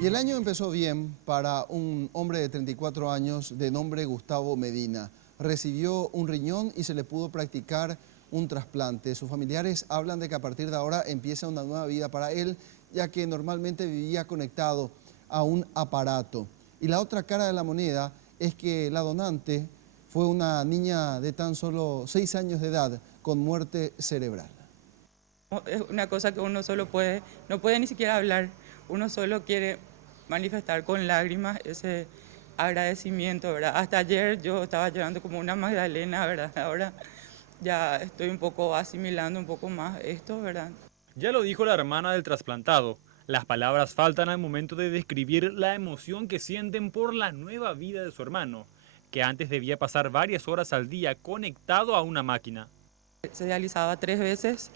Y el año empezó bien para un hombre de 34 años de nombre Gustavo Medina. Recibió un riñón y se le pudo practicar un trasplante. Sus familiares hablan de que a partir de ahora empieza una nueva vida para él, ya que normalmente vivía conectado a un aparato. Y la otra cara de la moneda es que la donante fue una niña de tan solo 6 años de edad con muerte cerebral. Es una cosa que uno no puede ni siquiera hablar, uno solo quiere manifestar con lágrimas ese agradecimiento, ¿verdad? Hasta ayer yo estaba llorando como una Magdalena, ¿verdad? Ahora ya estoy un poco asimilando un poco más esto, ¿verdad? Ya lo dijo la hermana del trasplantado. Las palabras faltan al momento de describir la emoción que sienten por la nueva vida de su hermano, que antes debía pasar varias horas al día conectado a una máquina. Se realizaba 3 veces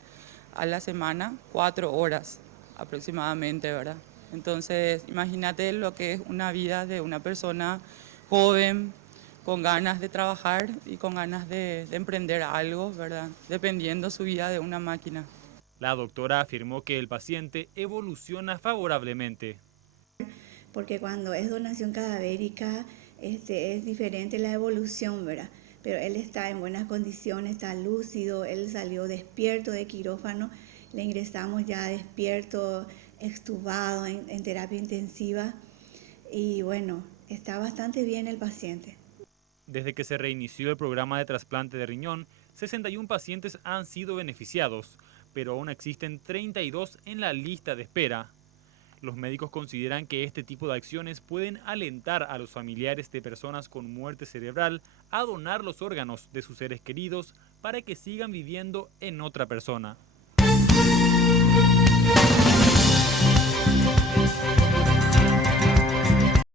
a la semana, 4 horas aproximadamente, ¿verdad? Entonces, imagínate lo que es una vida de una persona joven, con ganas de trabajar y con ganas de emprender algo, ¿verdad? Dependiendo su vida de una máquina. La doctora afirmó que el paciente evoluciona favorablemente. Porque cuando es donación cadavérica es diferente la evolución, ¿verdad? Pero él está en buenas condiciones, está lúcido, él salió despierto de quirófano, le ingresamos ya despierto, extubado en terapia intensiva y bueno, está bastante bien el paciente. Desde que se reinició el programa de trasplante de riñón, 61 pacientes han sido beneficiados, pero aún existen 32 en la lista de espera. Los médicos consideran que este tipo de acciones pueden alentar a los familiares de personas con muerte cerebral a donar los órganos de sus seres queridos para que sigan viviendo en otra persona.